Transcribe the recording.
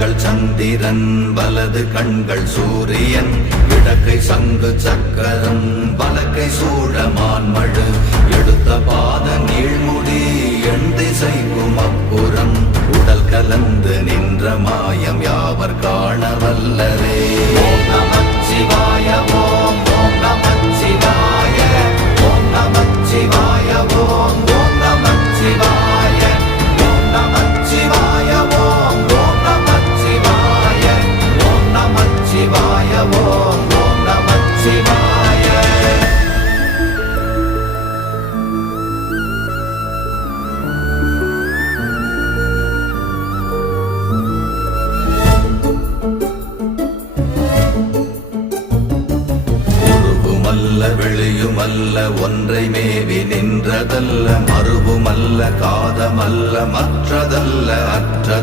கண்கள் சந்திரன் வலது கண்கள் சூரியன் இடக்கை சங்கு சக்கரம் வலக்கை சூழமான்மழு எடுத்த பாத நீழ்முடி எண் திசைக்கும் அப்புறம் உடல் கலந்து நின்ற மாயம் யாவர் காண வல்லரே. ஓம் நமச்சிவாய ஓம் ஓம் நமச்சிவாய ஓம் நமச்சிவாய ஓம் ஓம் நமச்சிவாய ஓம் நமச்சிவாய ஓம் ஓம் நமச்சிவாய ஓம் நமச்சிவாய ஓம் ஓம் நமச்சிவாய. வெளியுமல்ல ஒன்றை மேவி நின்றதல்ல மறுவுமல்ல காதமல்ல மற்றதல்ல அற்ற